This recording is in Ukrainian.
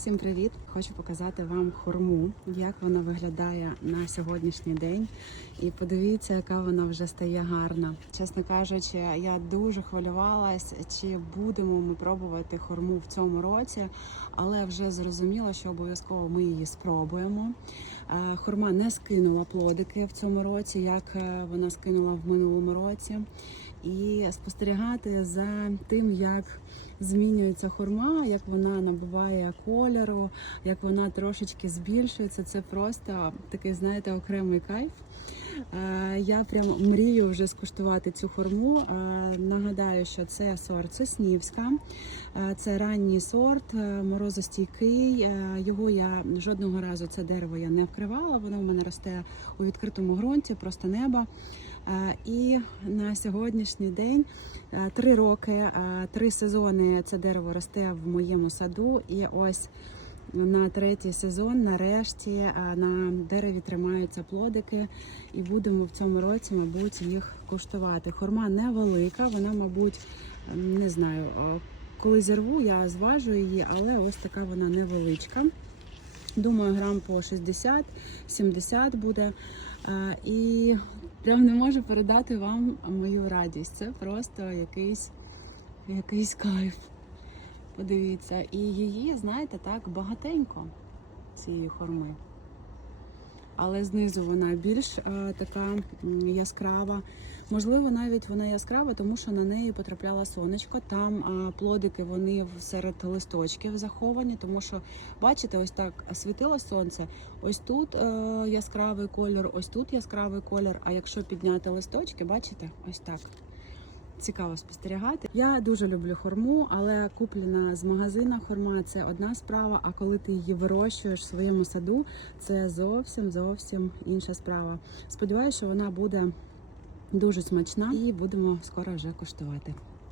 Всім привіт! Хочу показати вам хурму, як вона виглядає на сьогоднішній день. І подивіться, яка вона вже стає гарна. Чесно кажучи, я дуже хвилювалась, чи будемо ми пробувати хурму в цьому році, але вже зрозуміла, що обов'язково ми її спробуємо. Е, Хурма не скинула плодики в цьому році, як е, вона скинула в минулому році. І спостерігати за тим, як змінюється хурма, як вона набуває кольору, як вона трошечки збільшується. Це просто такий, знаєте, окремий кайф. Е, Я прям мрію вже скуштувати цю хурму. Е, Нагадаю, що це сорт Соснівська, Е, це ранній сорт, морозостійкий. Його я жодного разу це дерево я не вкривала. Воно в мене росте у відкритому ґрунті, просто неба. І на сьогоднішній день три роки, три сезони це дерево росте в моєму саду. І ось на третій сезон, нарешті, е, на дереві тримаються плодики, і будемо в цьому році, мабуть, їх куштувати. Хурма невелика, вона, мабуть, ем, не знаю, коли зірву, я зважу її, але ось така вона невеличка. Думаю, грам по 60-70 буде. Е, І прям не можу передати вам мою радість. Це просто якийсь, якийсь кайф. Подивіться. І її, знаєте, так багатенько цієї хурми. Але знизу вона більш е, така яскрава. Можливо, навіть вона яскрава, тому що на неї потрапляла сонечко. Там е, плодики вони серед листочків заховані, тому що, бачите, ось так світило сонце. Ось тут е, яскравий колір, ось тут яскравий колір. А якщо підняти листочки, бачите, ось так. Цікаво спостерігати. Я дуже люблю хорму, але куплена з магазина хорма це одна справа. А коли ти її вирощуєш в своєму саду, це зовсім зовсім інша справа. Сподіваюся, що вона буде дуже смачна і будемо скоро вже куштувати.